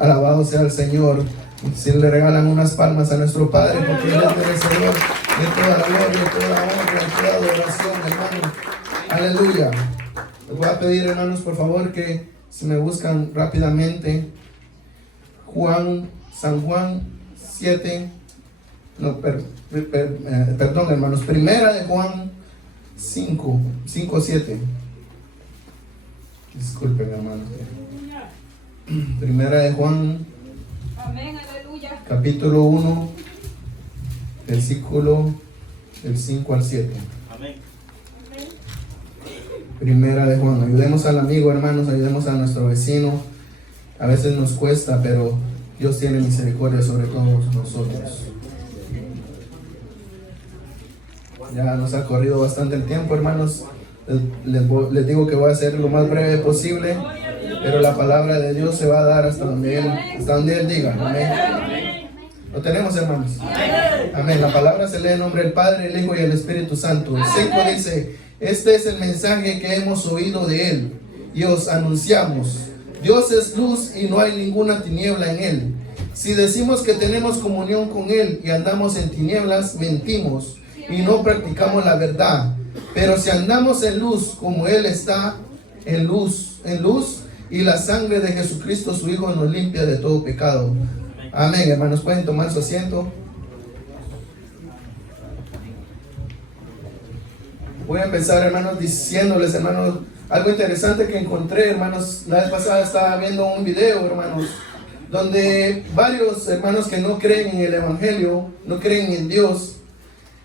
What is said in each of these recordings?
Alabado sea el Señor. Si le regalan unas palmas a nuestro Padre, porque Él es merecedor de toda la gloria, de toda la honra, de toda adoración, hermanos. Aleluya. Les voy a pedir, hermanos, por favor, que si me buscan rápidamente San Juan 7, perdón, hermanos, primera de Juan 5, 7. Disculpen, hermanos. Primera de Juan, amén, aleluya, capítulo 1, versículo del 5 al 7. Amén. Primera de Juan. Ayudemos al amigo, hermanos, ayudemos a nuestro vecino. A veces nos cuesta, pero Dios tiene misericordia sobre todos nosotros. Ya nos ha corrido bastante el tiempo, hermanos. Les digo que voy a hacer lo más breve posible, pero la palabra de Dios se va a dar hasta donde Él diga. Amén. ¿Lo tenemos, hermanos? Amén. La palabra se lee en nombre del Padre, el Hijo y el Espíritu Santo. El 5 dice: este es el mensaje que hemos oído de Él y os anunciamos. Dios es luz y no hay ninguna tiniebla en Él. Si decimos que tenemos comunión con Él y andamos en tinieblas, mentimos y no practicamos la verdad. Pero si andamos en luz como Él está en luz, y la sangre de Jesucristo su Hijo nos limpia de todo pecado. Amén, hermanos. Pueden tomar su asiento. Voy a empezar, hermanos, diciéndoles, hermanos, algo interesante que encontré, hermanos. La vez pasada estaba viendo un video, hermanos, donde varios hermanos que no creen en el Evangelio, no creen en Dios,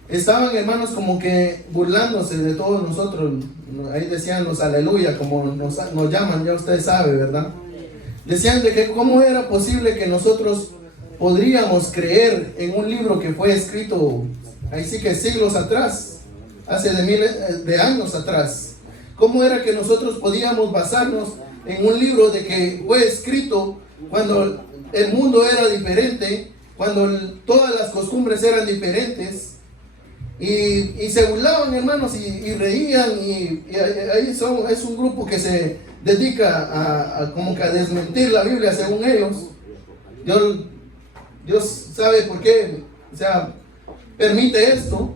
estaban, hermanos, como que burlándose de todos nosotros. Ahí decían los aleluya, como nos llaman, ya usted sabe, ¿verdad? Decían de que cómo era posible que nosotros podríamos creer en un libro que fue escrito, ahí sí que siglos atrás, hace de miles de años atrás. ¿Cómo era que nosotros podíamos basarnos en un libro de que fue escrito cuando el mundo era diferente, cuando todas las costumbres eran diferentes? Y se burlaban, hermanos, y reían, y ahí es un grupo que se dedica a como que a desmentir la Biblia según ellos. Dios sabe por qué, o sea, permite esto,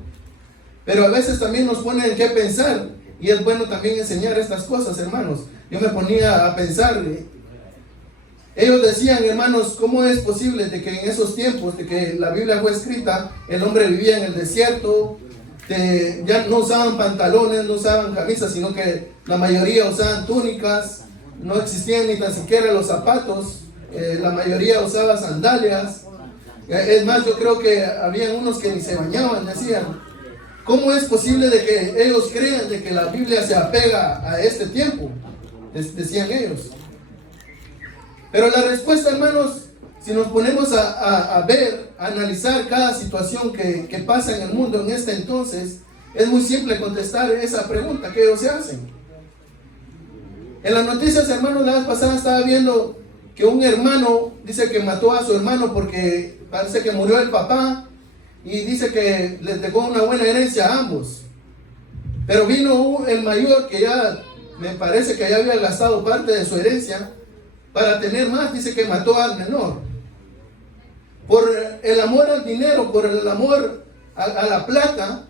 pero a veces también nos pone en qué pensar, y es bueno también enseñar estas cosas, hermanos. Yo me ponía a pensar, ellos decían, hermanos, ¿cómo es posible de que en esos tiempos de que la Biblia fue escrita, el hombre vivía en el desierto, ya no usaban pantalones, no usaban camisas, sino que la mayoría usaban túnicas, no existían ni tan siquiera los zapatos, la mayoría usaba sandalias? Es más, yo creo que había unos que ni se bañaban, decían. ¿Cómo es posible de que ellos crean de que la Biblia se apega a este tiempo? Decían ellos. Pero la respuesta, hermanos, si nos ponemos a ver, a analizar cada situación que pasa en el mundo en este entonces, es muy simple contestar esa pregunta que ellos se hacen. En las noticias, hermanos, la vez pasada estaba viendo que un hermano dice que mató a su hermano porque parece que murió el papá, y dice que les dejó una buena herencia a ambos. Pero vino el mayor que ya, me parece que ya había gastado parte de su herencia para tener más. Dice que mató al menor. Por el amor al dinero, por el amor a la plata,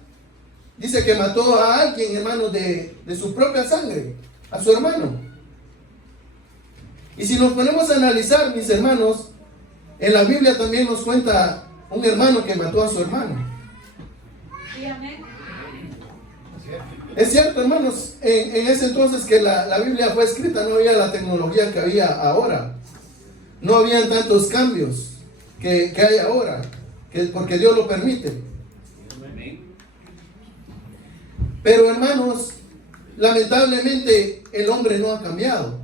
dice que mató a alguien, hermano, de su propia sangre, a su hermano. Y si nos ponemos a analizar, mis hermanos, en la Biblia también nos cuenta un hermano que mató a su hermano. sí, amén. Es cierto, hermanos, en ese entonces que la Biblia fue escrita, no había la tecnología que había ahora. No habían tantos cambios que hay ahora, porque Dios lo permite. Pero, hermanos, lamentablemente el hombre no ha cambiado.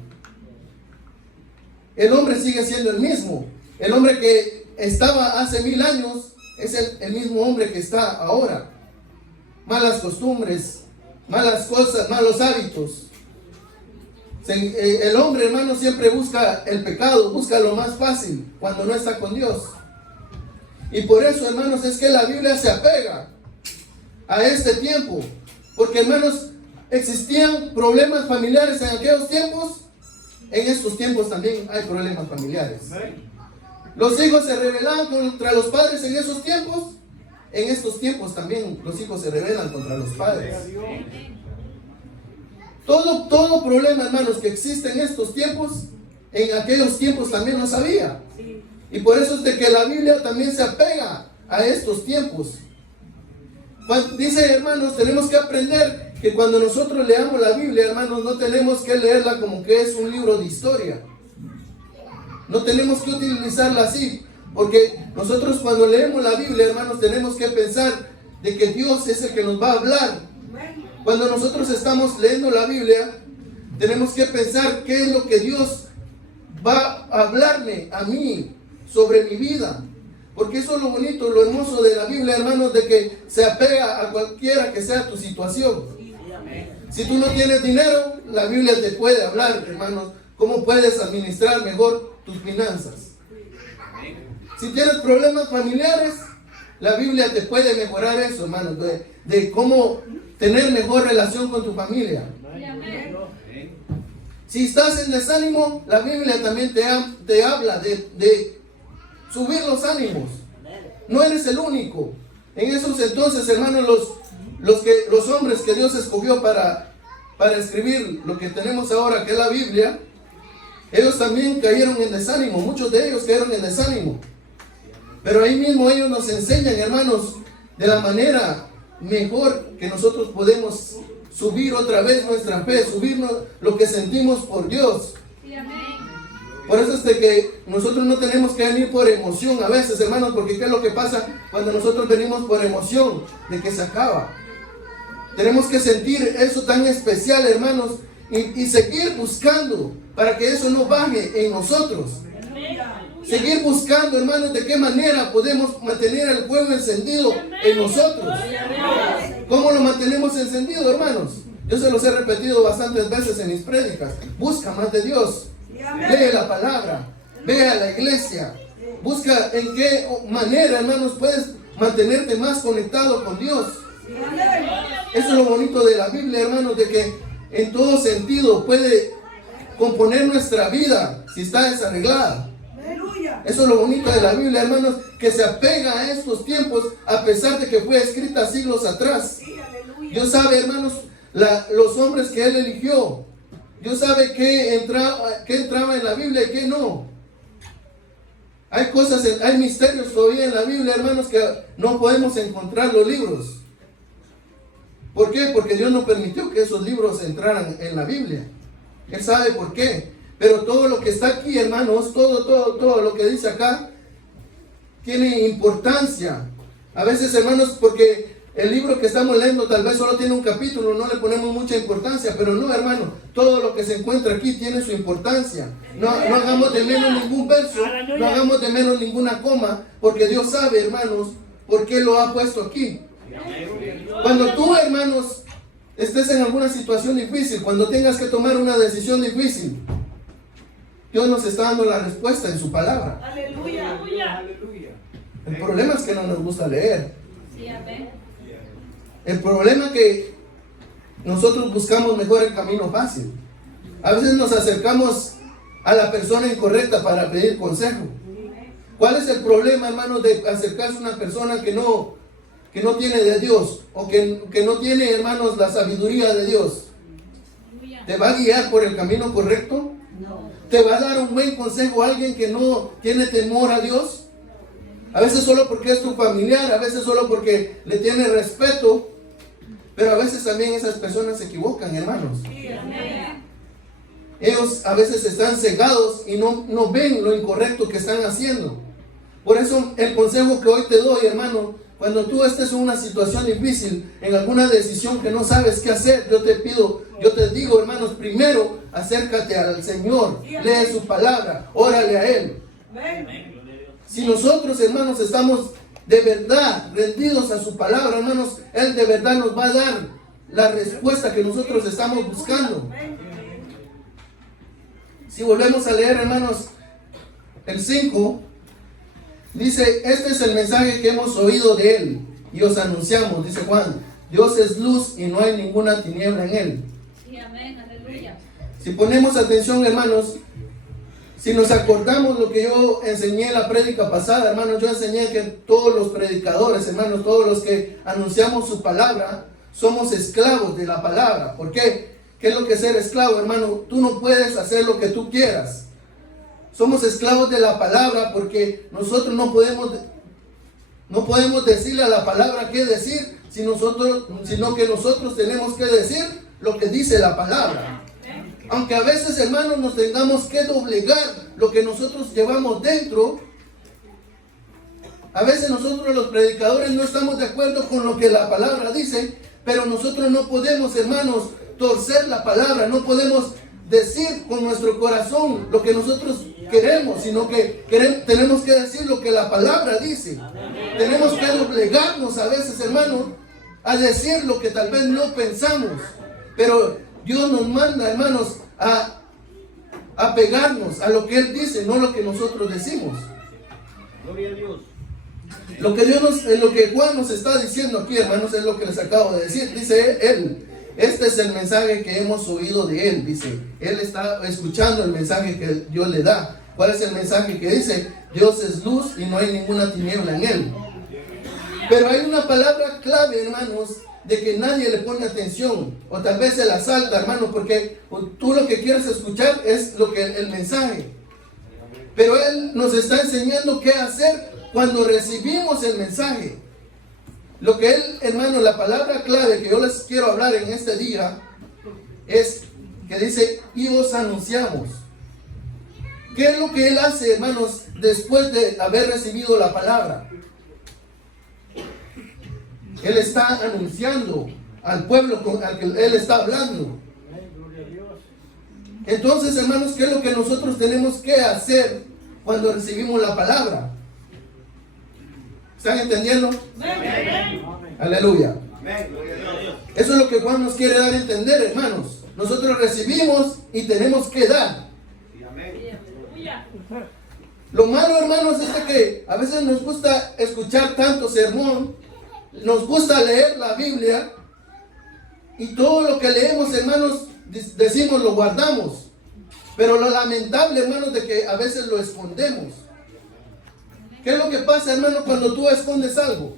El hombre sigue siendo el mismo. El hombre que estaba hace 1000 años es el mismo hombre que está ahora. Malas costumbres, malas cosas, malos hábitos. El hombre, hermano, siempre busca el pecado, busca lo más fácil cuando no está con Dios. Y por eso, hermanos, es que la Biblia se apega a este tiempo. Porque, hermanos, existían problemas familiares en aquellos tiempos. en estos tiempos también hay problemas familiares. Los hijos se rebelaban contra los padres en esos tiempos. En estos tiempos también los hijos se rebelan contra los padres. Todo problema, hermanos, que existe en estos tiempos, en aquellos tiempos también lo sabía. Y por eso es de que la Biblia también se apega a estos tiempos. Dice, hermanos, tenemos que aprender que cuando nosotros leamos la Biblia, hermanos, no tenemos que leerla como que es un libro de historia. No tenemos que utilizarla así, porque nosotros cuando leemos la Biblia, hermanos, tenemos que pensar de que Dios es el que nos va a hablar. Cuando nosotros estamos leyendo la Biblia, tenemos que pensar qué es lo que Dios va a hablarme a mí sobre mi vida. Porque eso es lo bonito, lo hermoso de la Biblia, hermanos, de que se apega a cualquiera que sea tu situación. Si tú no tienes dinero, la Biblia te puede hablar, hermanos, cómo puedes administrar mejor tus finanzas. Si tienes problemas familiares, la Biblia te puede mejorar eso, hermanos, de cómo tener mejor relación con tu familia. Si estás en desánimo, la Biblia también te habla de subir los ánimos. No eres el único. En esos entonces, hermanos, los hombres que Dios escogió para escribir lo que tenemos ahora, que es la Biblia, ellos también cayeron en desánimo. Muchos de ellos cayeron en desánimo. Pero ahí mismo ellos nos enseñan, hermanos, de la manera mejor que nosotros podemos subir otra vez nuestra fe, subirnos lo que sentimos por Dios. Por eso es de que nosotros no tenemos que venir por emoción a veces, hermanos, porque ¿qué es lo que pasa cuando nosotros venimos por emoción? De que se acaba. Tenemos que sentir eso tan especial, hermanos, y seguir buscando para que eso no baje en nosotros. Seguir buscando, hermanos, de qué manera podemos mantener el fuego encendido en nosotros. ¿Cómo lo mantenemos encendido, hermanos? Yo se los he repetido bastantes veces en mis prédicas. Busca más de Dios. Lee la palabra. Ve a la iglesia. Busca en qué manera, hermanos, puedes mantenerte más conectado con Dios. Eso es lo bonito de la Biblia, hermanos, de que en todo sentido puede componer nuestra vida si está desarreglada. Eso es lo bonito de la Biblia, hermanos, que se apega a estos tiempos a pesar de que fue escrita siglos atrás. Dios sabe, hermanos, los hombres que Él eligió. Dios sabe qué entraba en la Biblia y qué no. Hay cosas, hay misterios todavía en la Biblia, hermanos, que no podemos encontrar los libros. ¿Por qué? Porque Dios no permitió que esos libros entraran en la Biblia. Él sabe por qué. Pero todo lo que está aquí, hermanos, todo lo que dice acá, tiene importancia. A veces, hermanos, porque el libro que estamos leyendo tal vez solo tiene un capítulo, no le ponemos mucha importancia, pero no, hermano, todo lo que se encuentra aquí tiene su importancia. No hagamos de menos ningún verso, no hagamos de menos ninguna coma, porque Dios sabe, hermanos, por qué lo ha puesto aquí. Cuando tú, hermanos, estés en alguna situación difícil, cuando tengas que tomar una decisión difícil, Dios nos está dando la respuesta en su palabra. Aleluya. El problema es que no nos gusta leer. Sí, amén. El problema es que nosotros buscamos mejor el camino fácil. A veces nos acercamos a la persona incorrecta para pedir consejo. ¿Cuál es el problema, hermanos, de acercarse a una persona que no tiene de Dios o que no tiene, hermanos, la sabiduría de Dios? ¿Te va a guiar por el camino correcto? No. ¿Te va a dar un buen consejo a alguien que no tiene temor a Dios? A veces solo porque es tu familiar, a veces solo porque le tiene respeto, pero a veces también esas personas se equivocan, hermanos. Ellos a veces están cegados y no ven lo incorrecto que están haciendo. Por eso el consejo que hoy te doy, hermano, cuando tú estés en una situación difícil, en alguna decisión que no sabes qué hacer, yo te digo, hermanos, primero acércate al Señor, lee su palabra, órale a Él. Si nosotros, hermanos, estamos de verdad rendidos a su palabra, hermanos, Él de verdad nos va a dar la respuesta que nosotros estamos buscando. Si volvemos a leer, hermanos, el 5, dice, este es el mensaje que hemos oído de Él y os anunciamos, dice Juan, Dios es luz y no hay ninguna tiniebla en Él. Sí, amén, aleluya. Si ponemos atención, hermanos, si nos acordamos lo que yo enseñé en la prédica pasada, hermanos, yo enseñé que todos los predicadores, hermanos, todos los que anunciamos su palabra, somos esclavos de la palabra. ¿Por qué? ¿Qué es lo que es ser esclavo, hermano? Tú no puedes hacer lo que tú quieras. Somos esclavos de la palabra porque nosotros no podemos decirle a la palabra qué decir, sino que nosotros tenemos que decir lo que dice la palabra. Aunque a veces, hermanos, nos tengamos que doblegar lo que nosotros llevamos dentro. A veces nosotros los predicadores no estamos de acuerdo con lo que la palabra dice, pero nosotros no podemos, hermanos, torcer la palabra, no podemos decir con nuestro corazón lo que nosotros queremos, sino que tenemos que decir lo que la palabra dice. Tenemos que doblegarnos a veces, hermanos, a decir lo que tal vez no pensamos, pero Dios nos manda, hermanos, a pegarnos a lo que Él dice, no lo que nosotros decimos. Gloria a Dios. Lo que Juan nos está diciendo aquí, hermanos, es lo que les acabo de decir. Dice él, este es el mensaje que hemos oído de Él. Dice, Él está escuchando el mensaje que Dios le da. ¿Cuál es el mensaje que dice? Dios es luz y no hay ninguna tiniebla en Él. Pero hay una palabra clave, hermanos, de que nadie le pone atención, o tal vez se la salta, hermano, porque tú lo que quieres escuchar es el mensaje. Pero Él nos está enseñando qué hacer cuando recibimos el mensaje. Lo que Él, hermano, la palabra clave que yo les quiero hablar en este día es que dice, y os anunciamos. ¿Qué es lo que Él hace, hermanos, después de haber recibido la palabra? Él está anunciando al pueblo al que Él está hablando. Entonces, hermanos, ¿qué es lo que nosotros tenemos que hacer cuando recibimos la palabra? ¿Están entendiendo? Aleluya. Eso es lo que Juan nos quiere dar a entender, hermanos. Nosotros recibimos y tenemos que dar. Lo malo, hermanos, es de que a veces nos gusta escuchar tanto sermón, nos gusta leer la Biblia y todo lo que leemos, hermanos, decimos lo guardamos. Pero lo lamentable, hermanos, de que a veces lo escondemos. ¿Qué es lo que pasa, hermano, cuando tú escondes algo?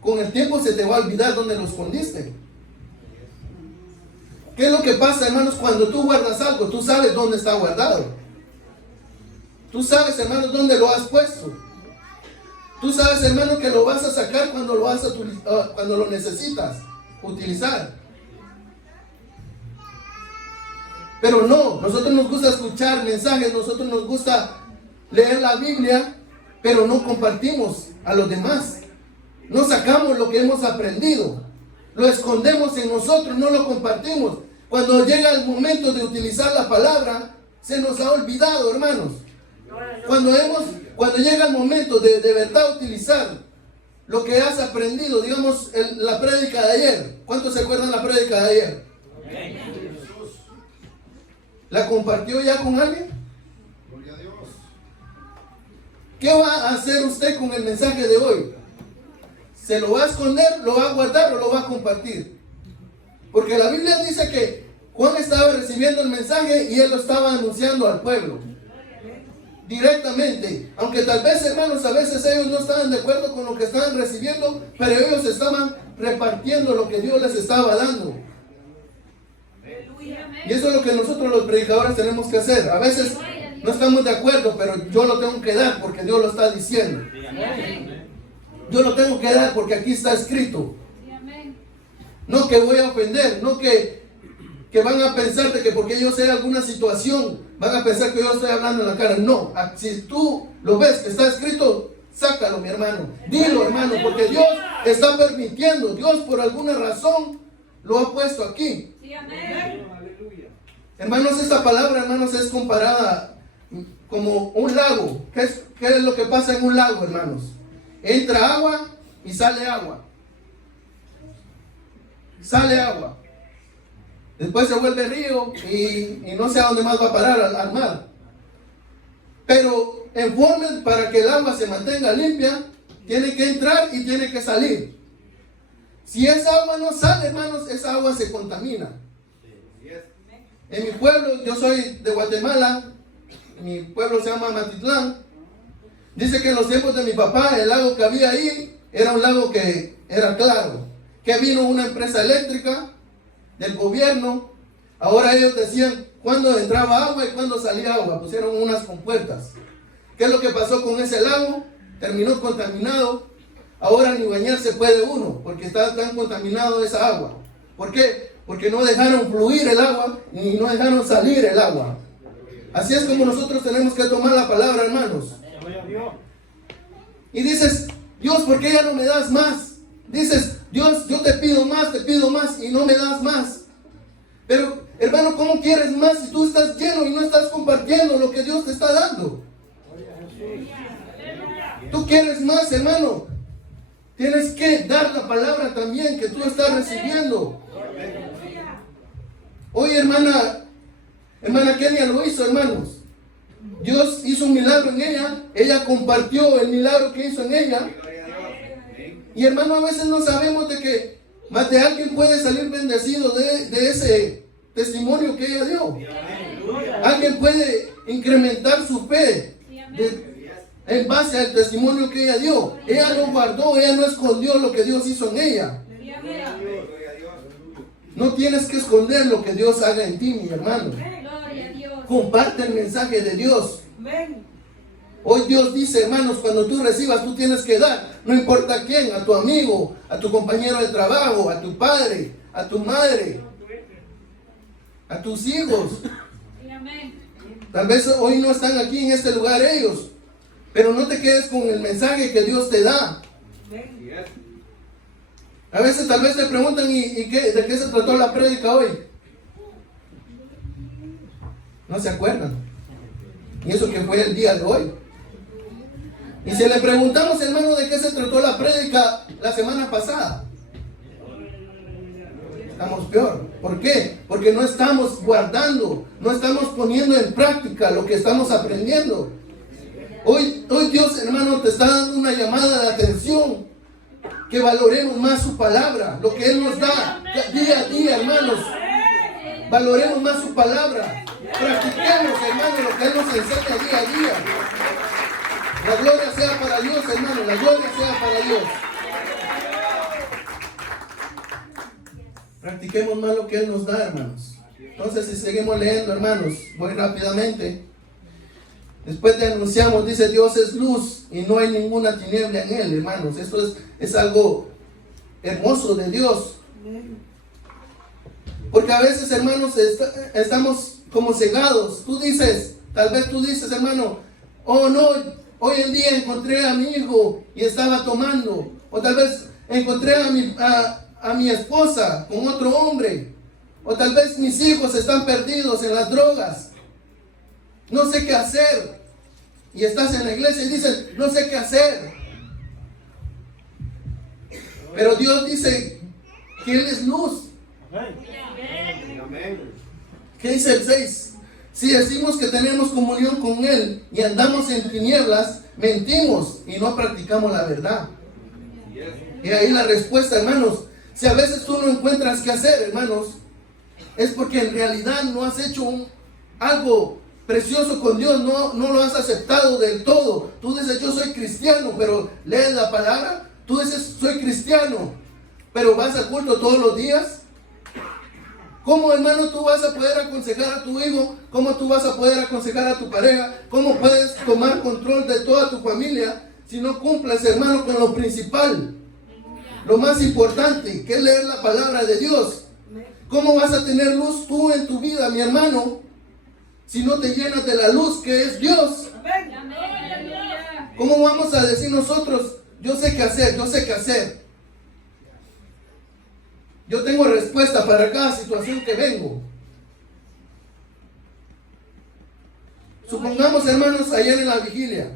Con el tiempo se te va a olvidar dónde lo escondiste. ¿Qué es lo que pasa, hermanos, cuando tú guardas algo? Tú sabes dónde está guardado. Tú sabes, hermano, dónde lo has puesto. Tú sabes, hermano, que lo vas a sacar cuando lo necesitas utilizar. Pero no, nosotros nos gusta escuchar mensajes, nosotros nos gusta leer la Biblia, pero no compartimos a los demás. No sacamos lo que hemos aprendido. Lo escondemos en nosotros, no lo compartimos. Cuando llega el momento de utilizar la palabra, se nos ha olvidado, hermanos. Cuando llega el momento de verdad utilizar lo que has aprendido, digamos, la prédica de ayer. ¿Cuántos se acuerdan la prédica de ayer? ¿La compartió ya con alguien? Gloria a Dios. ¿Qué va a hacer usted con el mensaje de hoy? ¿Se lo va a esconder, lo va a guardar o lo va a compartir? Porque la Biblia dice que Juan estaba recibiendo el mensaje y él lo estaba anunciando al pueblo directamente, aunque tal vez, hermanos, a veces ellos no estaban de acuerdo con lo que estaban recibiendo, pero ellos estaban repartiendo lo que Dios les estaba dando. Y eso es lo que nosotros los predicadores tenemos que hacer. A veces no estamos de acuerdo, pero yo lo tengo que dar porque Dios lo está diciendo. Yo lo tengo que dar porque aquí está escrito. No que voy a ofender, no que van a pensar de que porque yo sé alguna situación, van a pensar que yo estoy hablando en la cara. No, si tú lo ves que está escrito, sácalo, mi hermano. Dilo, hermano, porque Dios está permitiendo. Dios por alguna razón lo ha puesto aquí. Hermanos, esta palabra, hermanos, es comparada como un lago. ¿Qué es lo que pasa en un lago, hermanos? Entra agua y sale agua. Sale agua. Después se vuelve río y no sé a dónde más va a parar, al mar. Pero en forma para que el agua se mantenga limpia, tiene que entrar y tiene que salir. Si esa agua no sale, hermanos, esa agua se contamina. En mi pueblo, yo soy de Guatemala, mi pueblo se llama Matitlán. Dice que en los tiempos de mi papá, el lago que había ahí era un lago que era claro. Que vino una empresa eléctrica del gobierno. Ahora ellos decían cuándo entraba agua y cuándo salía agua. Pusieron unas compuertas. ¿Qué es lo que pasó con ese lago? Terminó contaminado. Ahora ni bañarse puede uno porque está tan contaminado esa agua. ¿Por qué? Porque no dejaron fluir el agua ni no dejaron salir el agua. Así es como nosotros tenemos que tomar la palabra, hermanos. Y dices, Dios, ¿por qué ya no me das más? Dices, Dios, yo te pido más y no me das más. Pero, hermano, ¿cómo quieres más si tú estás lleno y no estás compartiendo lo que Dios te está dando? Tú quieres más, hermano. Tienes que dar la palabra también que tú estás recibiendo. Hoy, hermana Kenia lo hizo, hermanos. Dios hizo un milagro en ella. Ella compartió el milagro que hizo en ella. Y hermano, a veces no sabemos de que más de alguien puede salir bendecido de ese testimonio que ella dio. Alguien puede incrementar su fe en base al testimonio que ella dio. Ella no guardó, ella no escondió lo que Dios hizo en ella. No tienes que esconder lo que Dios haga en ti, mi hermano. Comparte el mensaje de Dios. Hoy Dios dice, hermanos, cuando tú recibas, tú tienes que dar. No importa a quién, a tu amigo, a tu compañero de trabajo, a tu padre, a tu madre, a tus hijos. Tal vez hoy no están aquí en este lugar ellos, pero no te quedes con el mensaje que Dios te da. A veces tal vez te preguntan, ¿de qué se trató la prédica hoy? No se acuerdan. Y eso que fue el día de hoy. Y si le preguntamos, hermano, ¿de qué se trató la prédica la semana pasada? Estamos peor. ¿Por qué? Porque no estamos guardando, no estamos poniendo en práctica lo que estamos aprendiendo. Hoy Dios, hermano, te está dando una llamada de atención. Que valoremos más su palabra, lo que Él nos da día a día, hermanos. Valoremos más su palabra. Practiquemos, hermano, lo que Él nos enseña día a día. La gloria sea para Dios, hermano. La gloria sea para Dios. Practiquemos más lo que Él nos da, hermanos. Entonces, si seguimos leyendo, hermanos, voy rápidamente. Después te anunciamos, dice, Dios es luz y no hay ninguna tiniebla en Él, hermanos. Esto es algo hermoso de Dios. Porque a veces, hermanos, estamos como cegados. Tal vez tú dices, hermano, oh no, hoy en día encontré a mi hijo y estaba tomando. O tal vez encontré a mi esposa con otro hombre. O tal vez mis hijos están perdidos en las drogas. No sé qué hacer. Y estás en la iglesia y dices, no sé qué hacer. Pero Dios dice que Él es luz. ¿Qué dice el 6? Si decimos que tenemos comunión con Él y andamos en tinieblas, mentimos y no practicamos la verdad. Y ahí la respuesta, hermanos. Si a veces tú no encuentras qué hacer, hermanos, es porque en realidad no has hecho algo precioso con Dios, no lo has aceptado del todo. Tú dices, yo soy cristiano, pero lees la palabra. Tú dices, soy cristiano, pero vas al culto todos los días. ¿Cómo, hermano, tú vas a poder aconsejar a tu hijo? ¿Cómo tú vas a poder aconsejar a tu pareja? ¿Cómo puedes tomar control de toda tu familia si no cumples, hermano, con lo principal? Lo más importante, que es leer la palabra de Dios. ¿Cómo vas a tener luz tú en tu vida, mi hermano, si no te llenas de la luz que es Dios? ¿Cómo vamos a decir nosotros, yo sé qué hacer, yo sé qué hacer? Yo tengo respuesta para cada situación que vengo. Supongamos, hermanos, ayer en la vigilia.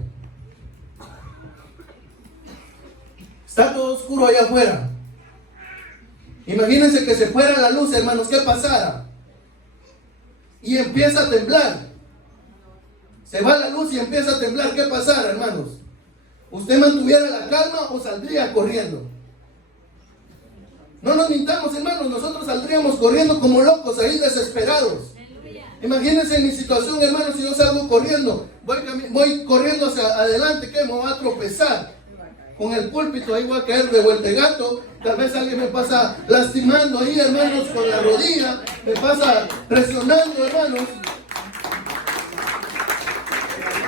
Está todo oscuro allá afuera. Imagínense que se fuera la luz, hermanos, ¿qué pasara? Y empieza a temblar. Se va la luz y empieza a temblar, ¿qué pasara, hermanos? ¿Usted mantuviera la calma o saldría corriendo? No nos mintamos, hermanos, nosotros saldríamos corriendo como locos ahí desesperados. Imagínense mi situación, hermanos, si yo salgo corriendo, voy corriendo hacia adelante, ¿qué? Me voy a tropezar con el púlpito, ahí voy a caer de vuelta de gato. Tal vez alguien me pasa lastimando ahí, hermanos, con la rodilla, me pasa presionando, hermanos.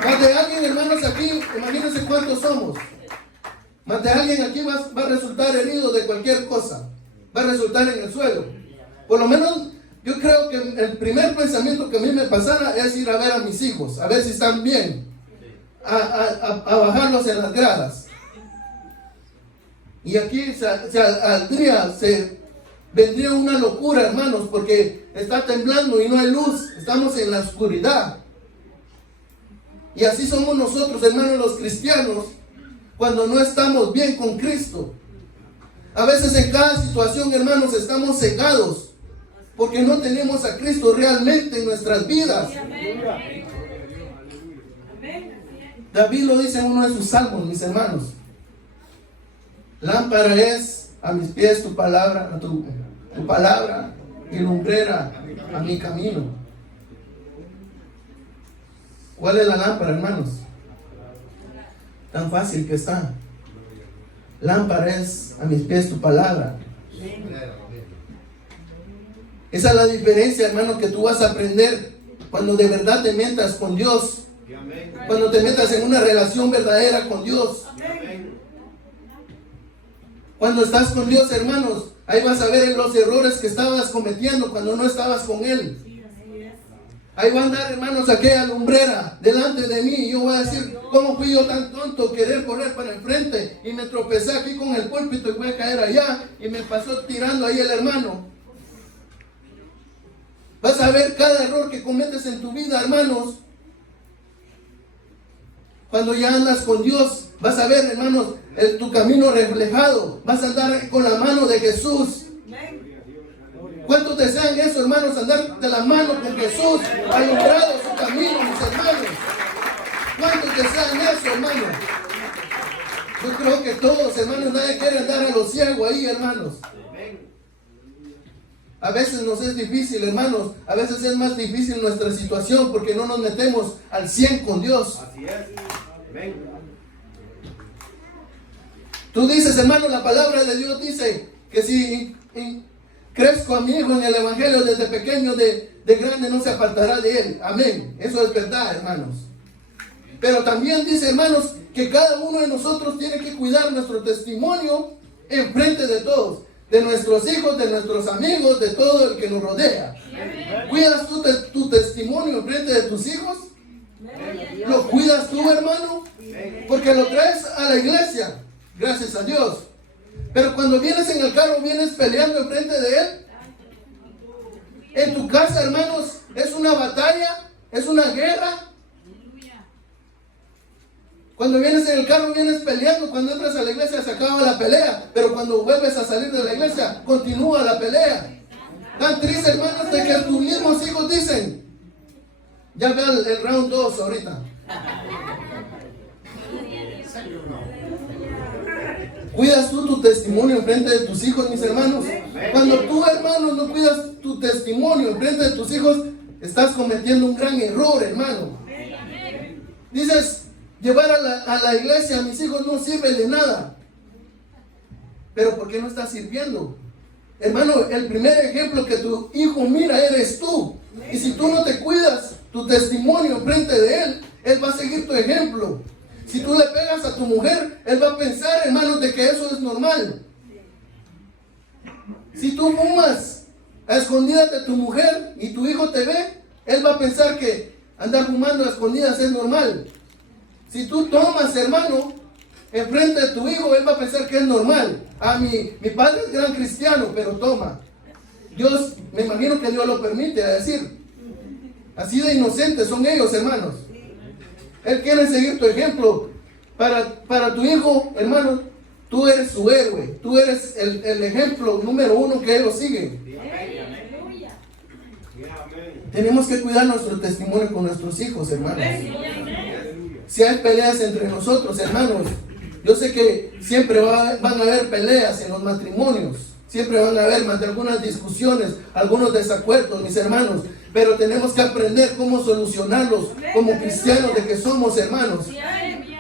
Más de alguien, hermanos, aquí, imagínense cuántos somos. Más de alguien aquí va a resultar herido de cualquier cosa, va a resultar en el suelo. Por lo menos yo creo que el primer pensamiento que a mí me pasara es ir a ver a mis hijos, a ver si están bien, a bajarlos en las gradas. Y aquí vendría una locura, hermanos, porque está temblando y no hay luz, estamos en la oscuridad. Y así somos nosotros, hermanos, los cristianos, cuando no estamos bien con Cristo. A veces en cada situación, hermanos, estamos cegados, porque no tenemos a Cristo realmente en nuestras vidas. David lo dice en uno de sus salmos, mis hermanos. Lámpara es a mis pies tu palabra, tu palabra y lumbrera a mi camino. ¿Cuál es la lámpara, hermanos? Tan fácil que está. Lámpara es a mis pies tu palabra. Esa es la diferencia, hermano, que tú vas a aprender cuando de verdad te metas con Dios. Cuando te metas en una relación verdadera con Dios. Cuando estás con Dios, hermanos, ahí vas a ver los errores que estabas cometiendo cuando no estabas con Él. Ahí va a andar, hermanos, aquella lumbrera delante de mí y yo voy a decir, ¿cómo fui yo tan tonto querer correr para el frente? Y me tropecé aquí con el púlpito y voy a caer allá y me pasó tirando ahí el hermano. Vas a ver cada error que cometes en tu vida, hermanos. Cuando ya andas con Dios, vas a ver, hermanos, tu camino reflejado. Vas a andar con la mano de Jesús. ¿Cuántos desean eso, hermanos? Andar de la mano con Jesús, alumbrado su camino, mis hermanos. ¿Cuántos desean eso, hermanos? Yo creo que todos, hermanos, nadie quiere andar a lo ciego ahí, hermanos. A veces nos es difícil, hermanos. A veces es más difícil nuestra situación porque no nos metemos al 100 con Dios. Así es. Amén. Tú dices, hermano, la palabra de Dios dice que si crezco a mi hijo en el evangelio desde pequeño, de grande no se apartará de él. Amén. Eso es verdad, hermanos. Pero también dice, hermanos, que cada uno de nosotros tiene que cuidar nuestro testimonio en frente de todos. De nuestros hijos, de nuestros amigos, de todo el que nos rodea. ¿Cuidas tú tu testimonio en frente de tus hijos? ¿Lo cuidas tú, hermano? Porque lo traes a la iglesia, gracias a Dios. Pero cuando vienes en el carro, vienes peleando en frente de él. En tu casa, hermanos, es una batalla, es una guerra. Cuando vienes en el carro, vienes peleando. Cuando entras a la iglesia, se acaba la pelea. Pero cuando vuelves a salir de la iglesia, continúa la pelea. Tan triste, hermanos, de que tus mismos hijos dicen. Ya vean el round 2 ahorita. ¿Cuidas tú tu testimonio en frente de tus hijos, mis hermanos? Cuando tú, hermano, no cuidas tu testimonio en frente de tus hijos, estás cometiendo un gran error, hermano. Dices, llevar a la iglesia a mis hijos no sirve de nada. Pero ¿por qué no estás sirviendo? Hermano, el primer ejemplo que tu hijo mira eres tú. Y si tú no te cuidas tu testimonio enfrente de él, él va a seguir tu ejemplo. Si tú le pegas a tu mujer, él va a pensar, hermanos, de que eso es normal. Si tú fumas a escondidas de tu mujer y tu hijo te ve, él va a pensar que andar fumando a escondidas es normal. Si tú tomas, hermano, enfrente de tu hijo, él va a pensar que es normal. Mi padre es gran cristiano, pero toma. Dios, me imagino que Dios lo permite, a decir. Así de inocentes son ellos, hermanos. Él quiere seguir tu ejemplo. Para tu hijo, hermano, tú eres su héroe. Tú eres el ejemplo número 1 que ellos siguen. Tenemos que cuidar nuestro testimonio con nuestros hijos, hermanos. Si hay peleas entre nosotros, hermanos, yo sé que siempre van a haber peleas en los matrimonios. Siempre van a haber más de algunas discusiones, algunos desacuerdos, mis hermanos. pero tenemos que aprender cómo solucionarlos como cristianos de que somos, hermanos.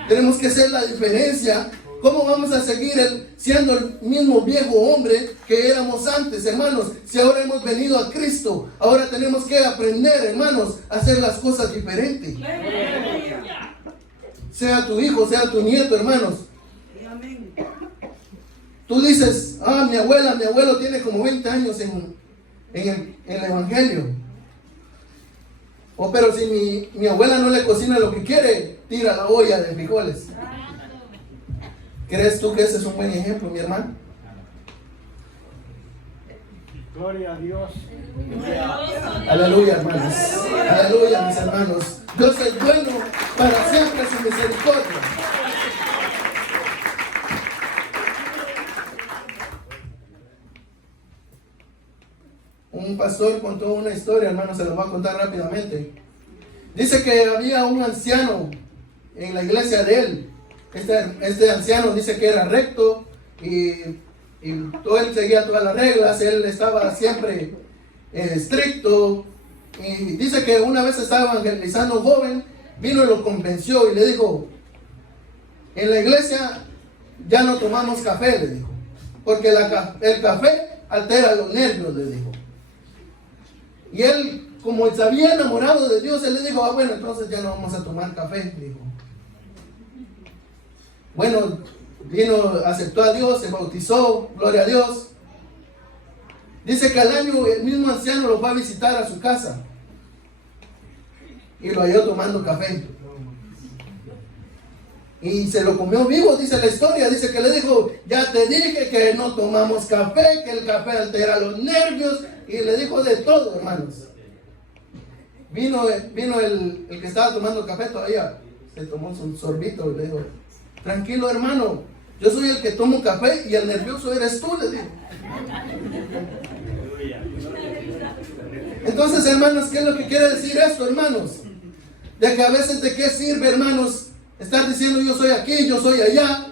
Tenemos que hacer la diferencia. ¿Cómo vamos a seguir siendo el mismo viejo hombre que éramos antes, hermanos? Si ahora hemos venido a Cristo, ahora tenemos que aprender, hermanos, a hacer las cosas diferentes. Sea tu hijo, sea tu nieto, hermanos. Tú dices, mi abuelo tiene como 20 años en el Evangelio. Pero si mi abuela no le cocina lo que quiere, tira la olla de frijoles. ¿Crees tú que ese es un buen ejemplo, mi hermano? Gloria a Dios. Aleluya, hermanos. Aleluya, mis hermanos. Dios es bueno, para siempre su misericordia. Un pastor contó una historia, hermanos, se lo voy a contar rápidamente. Dice que había un anciano en la iglesia de él. Este anciano dice que era recto y él seguía todas las reglas, él estaba siempre estricto. Y dice que una vez estaba evangelizando un joven, vino y lo convenció y le dijo: en la iglesia ya no tomamos café, le dijo, porque el café altera los nervios, le dijo. Y él, como se había enamorado de Dios, él le dijo: bueno, entonces ya no vamos a tomar café, dijo. Bueno, aceptó a Dios, se bautizó, gloria a Dios. Dice que al año el mismo anciano lo fue a visitar a su casa y lo halló tomando café. Y se lo comió vivo, dice la historia. Dice que le dijo: ya te dije que no tomamos café, que el café altera los nervios. Y le dijo de todo, hermanos. Vino el que estaba tomando café todavía, se tomó su sorbito y le dijo: tranquilo, hermano, yo soy el que tomo café y el nervioso eres tú, le dijo. Entonces, hermanos, ¿qué es lo que quiere decir esto, hermanos? De que a veces, ¿de qué sirve, hermanos, estar diciendo yo soy aquí, yo soy allá,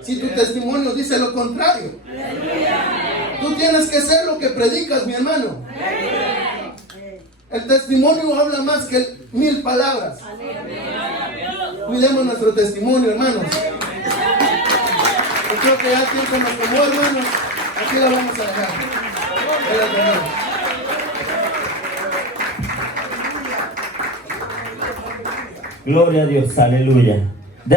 si tu testimonio dice lo contrario? Tú tienes que ser lo que predicas, mi hermano. El testimonio habla más que 1000 palabras. Cuidemos nuestro testimonio, hermanos. Yo creo que ya el tiempo nos tomó, hermanos. Aquí la vamos a dejar. Gloria a Dios, aleluya.